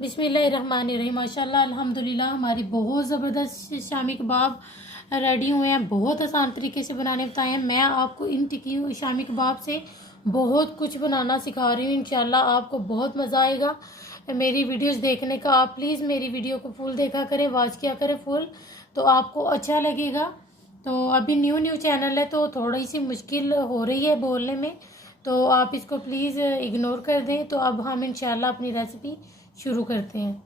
बिस्मिल्लाहिर्रहमानिर्रहीम। माशाल्लाह अल्हम्दुलिल्लाह हमारी बहुत ज़बरदस्त शामी कबाब रेडी हुए हैं। बहुत आसान तरीके से बनाने बताए हैं। मैं आपको इन टिकी हुई शामी कबाब से बहुत कुछ बनाना सिखा रही हूँ। इंशाल्लाह आपको बहुत मज़ा आएगा मेरी वीडियोस देखने का। आप प्लीज़ मेरी वीडियो को फुल देखा करें, वॉच किया करें फुल, तो आपको अच्छा लगेगा। तो अभी न्यू चैनल है तो थोड़ी सी मुश्किल हो रही है बोलने में, तो आप इसको प्लीज़ इग्नोर कर दें। तो अब हम इंशाल्लाह अपनी रेसिपी शुरू करते हैं।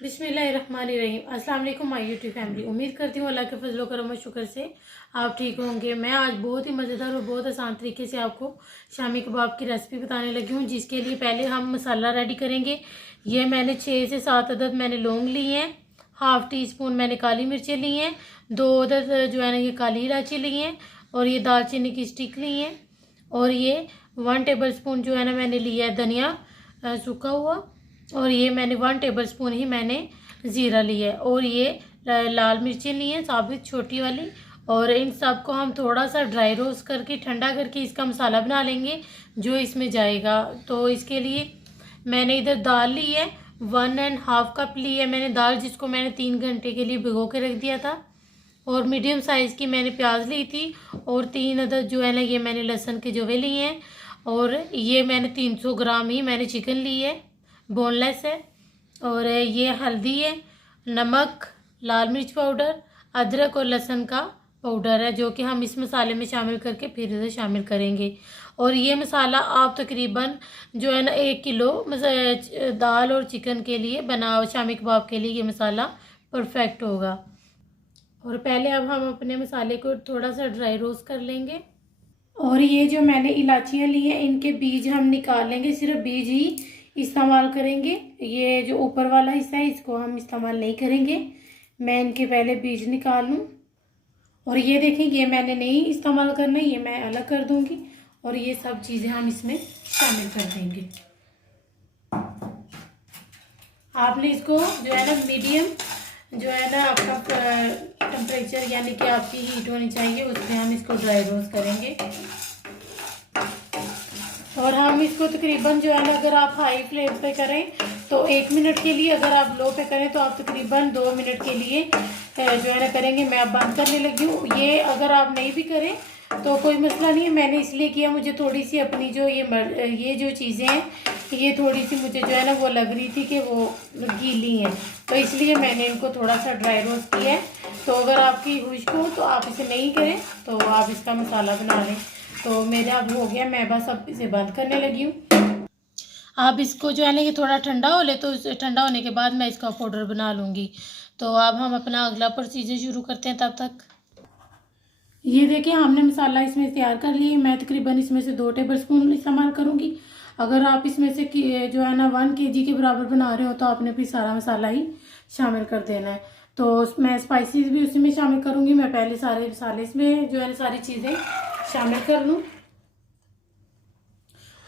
बिस्मिल्लाहिर्रहमानिर्रहीम। अस्सलाम वालेकुम माय यूट्यूब फैमिली। उम्मीद करती हूँ अल्लाह के फजलो करम और शुक्र से आप ठीक होंगे। मैं आज बहुत ही मज़ेदार और बहुत आसान तरीके से आपको शामी कबाब की रेसिपी बताने लगी हूँ, जिसके लिए पहले हम मसाला रेडी करेंगे। ये मैंने 6 से 7 अदद मैंने लौंग ली हैं, हाफ़ टी स्पून मैंने काली मिर्चें ली हैं, 2 अदद जो है ना ये काली इलायची ली हैं, और ये दालचीनी की स्टिक ली हैं, और ये 1 टेबल स्पून जो है ना मैंने लिया है धनिया सूखा हुआ, और ये मैंने 1 टेबल स्पून ही मैंने ज़ीरा लिया है, और ये लाल मिर्चें ली हैं साबुत छोटी वाली। और इन सब को हम थोड़ा सा ड्राई रोस्ट करके ठंडा करके इसका मसाला बना लेंगे जो इसमें जाएगा। तो इसके लिए मैंने इधर दाल ली है, 1.5 कप ली है मैंने दाल, जिसको मैंने 3 घंटे के लिए भिगो के रख दिया था। और मीडियम साइज़ की मैंने प्याज ली थी, और 3 अदद जो है ना ये मैंने लहसुन के जवे लिए हैं, और ये मैंने 300 ग्राम ही मैंने चिकन ली है, बोनलेस है। और ये हल्दी है, नमक, लाल मिर्च पाउडर, अदरक और लहसुन का पाउडर है, जो कि हम इस मसाले में शामिल करके फिर इसे शामिल करेंगे। और ये मसाला आप तकरीबन जो है ना 1 किलो दाल और चिकन के लिए बना, शामी कबाब के लिए ये मसाला परफेक्ट होगा। और पहले अब हम अपने मसाले को थोड़ा सा ड्राई रोस्ट कर लेंगे। और ये जो मैंने इलायचियाँ ली हैं इनके बीज हम निकाल लेंगे, सिर्फ बीज ही इस्तेमाल करेंगे। ये जो ऊपर वाला हिस्सा है इसको हम इस्तेमाल नहीं करेंगे। मैं इनके पहले बीज निकाल लूँ। और ये देखें, ये मैंने नहीं इस्तेमाल करना, ये मैं अलग कर दूंगी। और ये सब चीज़ें हम इसमें शामिल कर देंगे। आपने इसको जो है ना मीडियम जो है ना आपका टेम्परेचर यानी कि आपकी हीट होनी चाहिए, उसमें हम इसको ड्राई रोस्ट करेंगे। और हम इसको तकरीबन जो है ना अगर आप हाई फ्लेम पे करें तो 1 मिनट के लिए, अगर आप लो पे करें तो आप तकरीबन 2 मिनट के लिए जो है ना करेंगे। मैं अब बंद करने लगी हूँ। ये अगर आप नहीं भी करें तो कोई मसला नहीं है, मैंने इसलिए किया, मुझे थोड़ी सी अपनी जो ये जो चीज़ें हैं ये थोड़ी सी मुझे जो है ना वो लग रही थी कि वो गीली हैं, तो इसलिए मैंने इनको थोड़ा सा ड्राई रोस्ट किया है। तो अगर आपकी खुश्क हो तो आप इसे नहीं करें, तो आप इसका मसाला बना लें। तो मेरा अब हो गया, मैं बस अब इसे बंद करने लगी हूँ। आप इसको जो है ना ये थोड़ा ठंडा हो ले, तो ठंडा होने के बाद मैं इसका पाउडर बना लूँगी। तो अब हम अपना अगला प्रोसीजर शुरू करते हैं। तब तक ये देखिए हमने मसाला इसमें तैयार कर लिए। मैं तकरीबन इसमें से 2 टेबल स्पून इस्तेमाल करूँगी। अगर आप इसमें से जो है ना 1 kg के बराबर बना रहे हो तो आपने फिर सारा मसाला ही शामिल कर देना है। तो मैं स्पाइसेस भी उसी में शामिल करूँगी। मैं पहले सारे मसाले इसमें जो है ना सारी चीज़ें शामिल कर लूँ।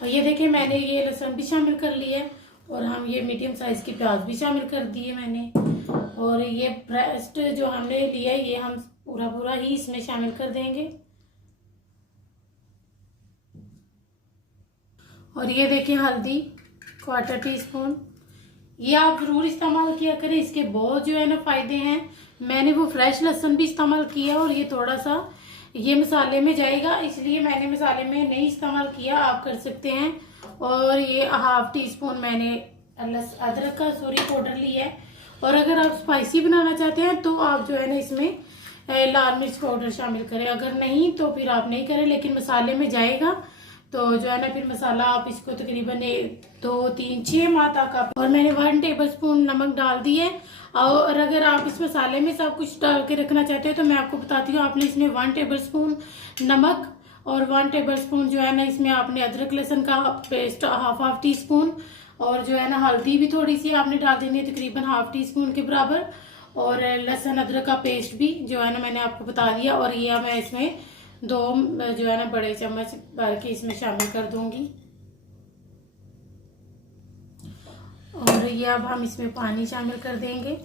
और ये देखिए मैंने ये लहसुन भी शामिल कर लिया है, और हम ये मीडियम साइज़ की प्याज भी शामिल कर दिए मैंने। और ये ब्रेस्ट जो हमने लिया है ये हम पूरा ही इसमें शामिल कर देंगे। और ये देखिए हल्दी 1/4 टीस्पून, ये आप ज़रूर इस्तेमाल किया करें, इसके बहुत जो है ना फ़ायदे हैं। मैंने वो फ्रेश लहसुन भी इस्तेमाल किया, और ये थोड़ा सा ये मसाले में जाएगा इसलिए मैंने मसाले में नहीं इस्तेमाल किया, आप कर सकते हैं। और ये 1/2 टीस्पून मैंने अदरक का पाउडर लिया है। और अगर आप स्पाइसी बनाना चाहते हैं तो आप जो है ना इसमें लाल मिर्च पाउडर शामिल करें, अगर नहीं तो फिर आप नहीं करें, लेकिन मसाले में जाएगा तो जो है ना फिर मसाला आप इसको तकरीबन 2 3 6 माता का। और मैंने 1 टेबल स्पून नमक डाल दी है। और अगर आप इस मसाले में सब कुछ डाल के रखना चाहते हो तो मैं आपको बताती हूँ, आपने इसमें 1 टेबल स्पून नमक और 1 टेबल स्पून जो है ना इसमें आपने अदरक लहसुन का पेस्ट हाफ टी स्पून, और जो है ना हल्दी भी थोड़ी सी आपने डाल देनी है तकरीबन हाफ टी स्पून के बराबर। और लहसुन अदरक का पेस्ट भी जो है ना मैंने आपको बता दिया। और ये मैं इसमें 2 जो है ना बड़े चम्मच भर के इसमें शामिल कर दूंगी। और ये अब हम इसमें पानी शामिल कर देंगे।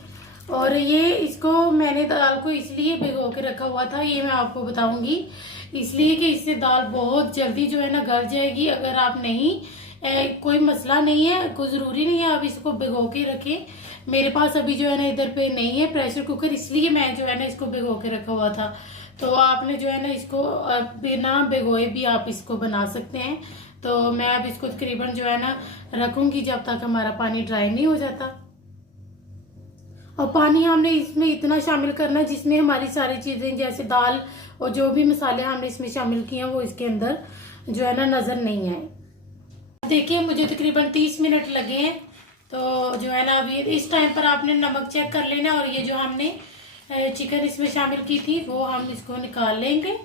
और ये इसको मैंने दाल को इसलिए भिगो के रखा हुआ था, ये मैं आपको बताऊंगी, इसलिए कि इससे दाल बहुत जल्दी जो है ना गल जाएगी। अगर आप नहीं कोई मसला नहीं है, कोई ज़रूरी नहीं है आप इसको भिगो के रखें। मेरे पास अभी जो है ना इधर पे नहीं है प्रेशर कुकर, इसलिए मैं जो है ना इसको भिगो के रखा हुआ था। तो आपने जो है ना इसको बिना भिगोए भी आप इसको बना सकते हैं। तो मैं अब इसको तकरीबन जो है ना रखूंगी जब तक हमारा पानी ड्राई नहीं हो जाता। और पानी हमने इसमें इतना शामिल करना है जिसमें हमारी सारी चीज़ें जैसे दाल और जो भी मसाले हमने इसमें शामिल किए हैं वो इसके अंदर जो है ना नज़र नहीं आए। देखिए मुझे तकरीबन 30 मिनट लगे हैं। तो जो है ना अभी इस टाइम पर आपने नमक चेक कर लेना। और ये जो हमने चिकन इसमें शामिल की थी वो हम इसको निकाल लेंगे।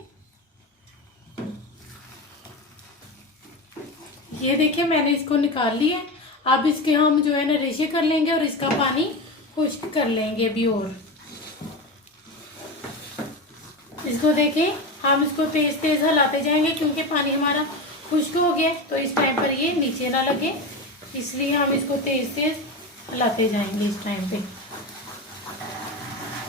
ये देखिए मैंने इसको निकाल लिया। अब इसके हम जो है ना रेशे कर लेंगे और इसका पानी खुश्क कर लेंगे अभी। और इसको देखें हम इसको तेज तेज हिलाते जाएंगे क्योंकि पानी हमारा खुश्क हो गया। तो इस टाइम पर ये नीचे ना लगे, इसलिए हम इसको तेज तेज हिलाते जाएंगे इस टाइम पे।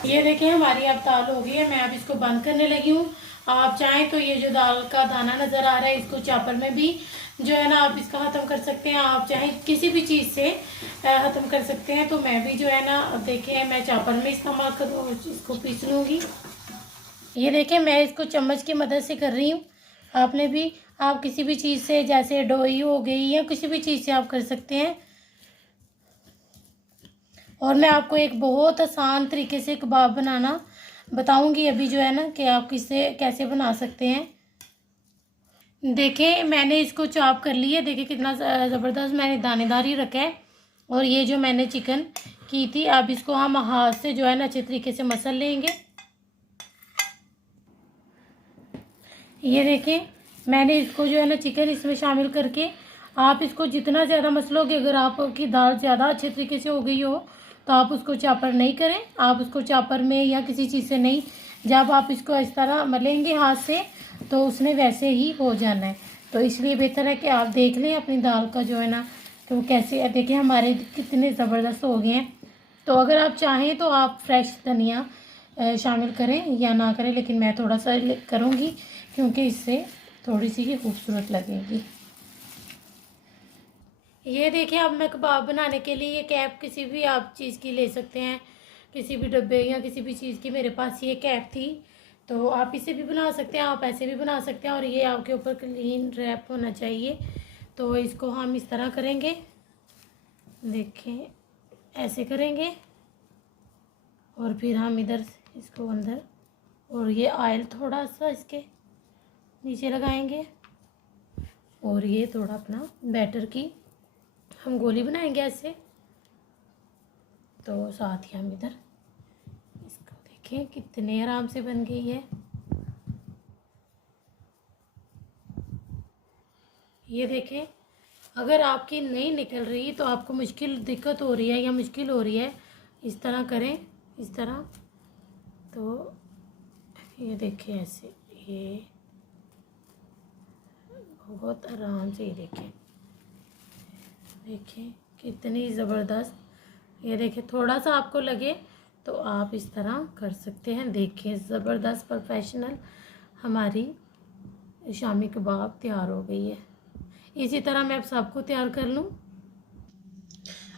ये देखें हमारी अब दाल हो गई है। मैं अब इसको बंद करने लगी हूँ। आप चाहें तो ये जो दाल का दाना नज़र आ रहा है इसको चॉपर में भी जो है ना आप इसका ख़त्म कर सकते हैं। आप चाहें किसी भी चीज़ से ख़त्म कर सकते हैं। तो मैं भी जो है ना देखें मैं चॉपर में इस्तेमाल करूँ, इसको पीस लूँगी। ये देखें मैं इसको चम्मच की मदद से कर रही हूँ। आपने भी आप किसी भी चीज़ से जैसे डोई हो गई या किसी भी चीज़ से आप कर सकते हैं। और मैं आपको एक बहुत आसान तरीके से कबाब बनाना बताऊंगी अभी जो है ना कि आप किससे कैसे बना सकते हैं। देखें मैंने इसको चॉप कर लिया। देखिए कितना ज़बरदस्त मैंने दानेदार ही रखा है। और ये जो मैंने चिकन की थी अब इसको हम हाथ से जो है ना अच्छे तरीके से मसल लेंगे। ये देखें मैंने इसको जो है ना चिकन इसमें शामिल करके आप इसको जितना ज़्यादा मसलोगे, अगर आपकी दाल ज़्यादा अच्छे तरीके से हो गई हो तो आप उसको चॉपर नहीं करें। आप उसको चॉपर में या किसी चीज़ से नहीं, जब आप इसको इस तरह मलेंगे हाथ से तो उसने वैसे ही हो जाना है। तो इसलिए बेहतर है कि आप देख लें अपनी दाल का जो है ना तो कैसे। देखिए हमारे कितने ज़बरदस्त हो गए हैं। तो अगर आप चाहें तो आप फ्रेश धनिया शामिल करें या ना करें, लेकिन मैं थोड़ा सा करूँगी क्योंकि इससे थोड़ी सी ही खूबसूरत लगेगी। ये देखिए अब मैं कबाब बनाने के लिए ये कैप किसी भी आप चीज़ की ले सकते हैं, किसी भी डब्बे या किसी भी चीज़ की। मेरे पास ये कैप थी तो आप इसे भी बना सकते हैं, आप ऐसे भी बना सकते हैं। और ये आपके ऊपर क्लीन रैप होना चाहिए। तो इसको हम इस तरह करेंगे, देखें ऐसे करेंगे और फिर हम इधर से इसको अंदर और ये ऑयल थोड़ा सा इसके नीचे लगाएंगे और ये थोड़ा अपना बैटर की हम गोली बनाएंगे ऐसे। तो साथ ही हम इधर इसको देखें कितने आराम से बन गई है। ये देखें अगर आपकी नहीं निकल रही तो आपको दिक्कत हो रही है या मुश्किल हो रही है, इस तरह करें, इस तरह। तो ये देखें ऐसे ये बहुत आराम से, ये देखें कितनी ज़बरदस्त। ये देखें थोड़ा सा आपको लगे तो आप इस तरह कर सकते हैं। देखें ज़बरदस्त प्रोफेशनल हमारी शामी कबाब तैयार हो गई है। इसी तरह मैं अब सबको तैयार कर लूँ।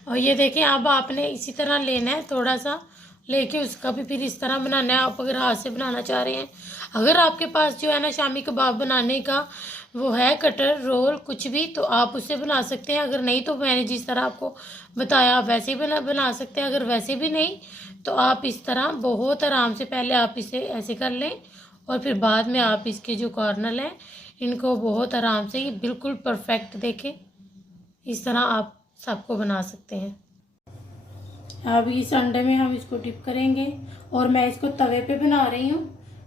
और ये देखें अब आपने इसी तरह लेना है, थोड़ा सा लेके उसका भी फिर इस तरह बनाना है। आप अगर हाथ से बनाना चाह रहे हैं, अगर आपके पास जो है ना शामी कबाब बनाने का वो है कटर रोल कुछ भी, तो आप उससे बना सकते हैं। अगर नहीं तो मैंने जिस तरह आपको बताया आप वैसे ही बना सकते हैं। अगर वैसे भी नहीं तो आप इस तरह बहुत आराम से पहले आप इसे ऐसे कर लें और फिर बाद में आप इसके जो कॉर्नर हैं इनको बहुत आराम से, ये बिल्कुल परफेक्ट देखें इस तरह आप सबको बना सकते हैं। अब इस अंडे में हम इसको डिप करेंगे और मैं इसको तवे पे बना रही हूँ,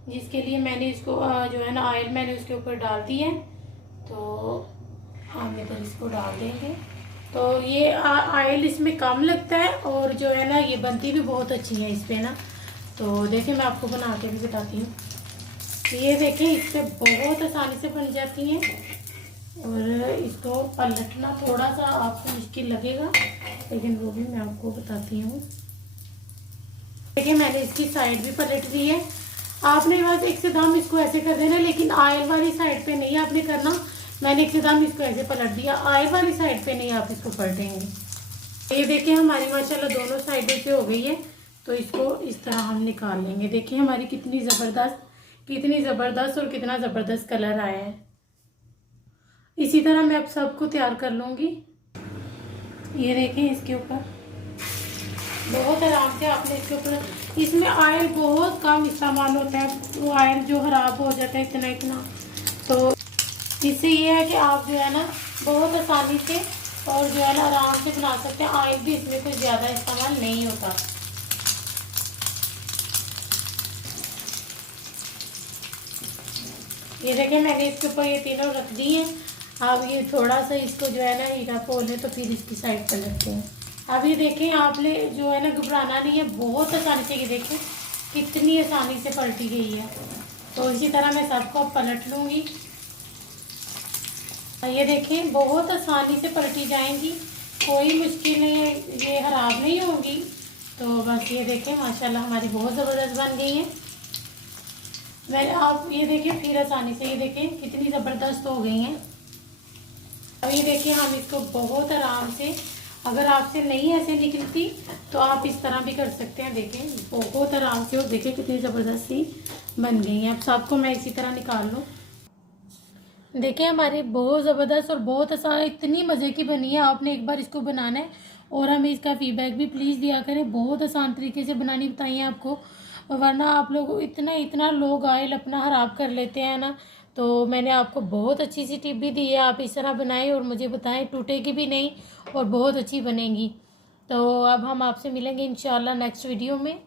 जिसके लिए मैंने इसको जो है ना ऑयल मैंने उसके ऊपर डाल दी है। तो हम इधर इसको डाल देंगे। तो ये ऑयल इसमें कम लगता है और जो है ना ये बनती भी बहुत अच्छी है इस पर ना। तो देखिए मैं आपको बना के भी बताती हूँ। ये देखिए इससे बहुत आसानी से बन जाती हैं। और इसको पलटना थोड़ा सा आपको मुश्किल लगेगा, लेकिन वो भी मैं आपको बताती हूँ। देखिए मैंने इसकी साइड भी पलट दी है। आपने बस एकदम इसको ऐसे कर देना, लेकिन ऑयल वाली साइड पे नहीं आपने करना। मैंने एकदम इसको ऐसे पलट दिया, ऑयल वाली साइड पे नहीं आप इसको पलटेंगे। ये देखिए हमारी माशाल्लाह दोनों साइडों से हो गई है, तो इसको इस तरह हम निकाल लेंगे। देखिए हमारी कितनी ज़बरदस्त और कितना ज़बरदस्त कलर आया है। इसी तरह मैं अब सबको तैयार कर लूँगी। ये देखिए इसके ऊपर बहुत आराम से आपने इसके ऊपर, इसमें ऑयल बहुत कम इस्तेमाल होता है, वो ऑयल जो ख़राब हो जाता है इतना। तो इससे ये है कि आप जो है ना बहुत आसानी से और जो है ना आराम से बना सकते हैं। ऑयल भी इसमें कुछ ज़्यादा इस्तेमाल नहीं होता। ये देखिए मैंने इसके ऊपर ये तीनों रख दी हैं। अब ये थोड़ा सा इसको जो है ना हीरा पोल है, तो फिर इसकी साइड पर रखते हैं। अब ये देखें आपने जो है ना घबराना नहीं है, बहुत आसानी से, ये देखें कितनी आसानी से पलटी गई है। तो इसी तरह मैं सबको पलट लूँगी। ये देखें बहुत आसानी से पलटी जाएंगी, कोई मुश्किल नहीं है, ये ख़राब नहीं होंगी। तो बस ये देखें माशाल्लाह हमारी बहुत ज़बरदस्त बन गई है। मैंने आप ये देखें फिर आसानी से, ये देखें कितनी ज़बरदस्त हो गई हैं। अब ये देखिए हम इसको बहुत आराम से, अगर आपसे नहीं ऐसे निकलती तो आप इस तरह भी कर सकते हैं। देखें बहुत आराम से, और देखें कितनी ज़बरदस्त सी बन गई हैं। अब सबको मैं इसी तरह निकाल लूँ। देखिए हमारी बहुत ज़बरदस्त और बहुत आसान, इतनी मज़े की बनी है। आपने एक बार इसको बनाना है और हमें इसका फीडबैक भी प्लीज़ दिया करें। बहुत आसान तरीके से बनानी बताइए आपको, वरना आप लोग इतना लोग ऑयल अपना ख़राब कर लेते हैं ना। तो मैंने आपको बहुत अच्छी सी टिप भी दी है, आप इस तरह बनाएं और मुझे बताएं, टूटेगी भी नहीं और बहुत अच्छी बनेगी। तो अब हम आपसे मिलेंगे इंशाल्लाह नेक्स्ट वीडियो में।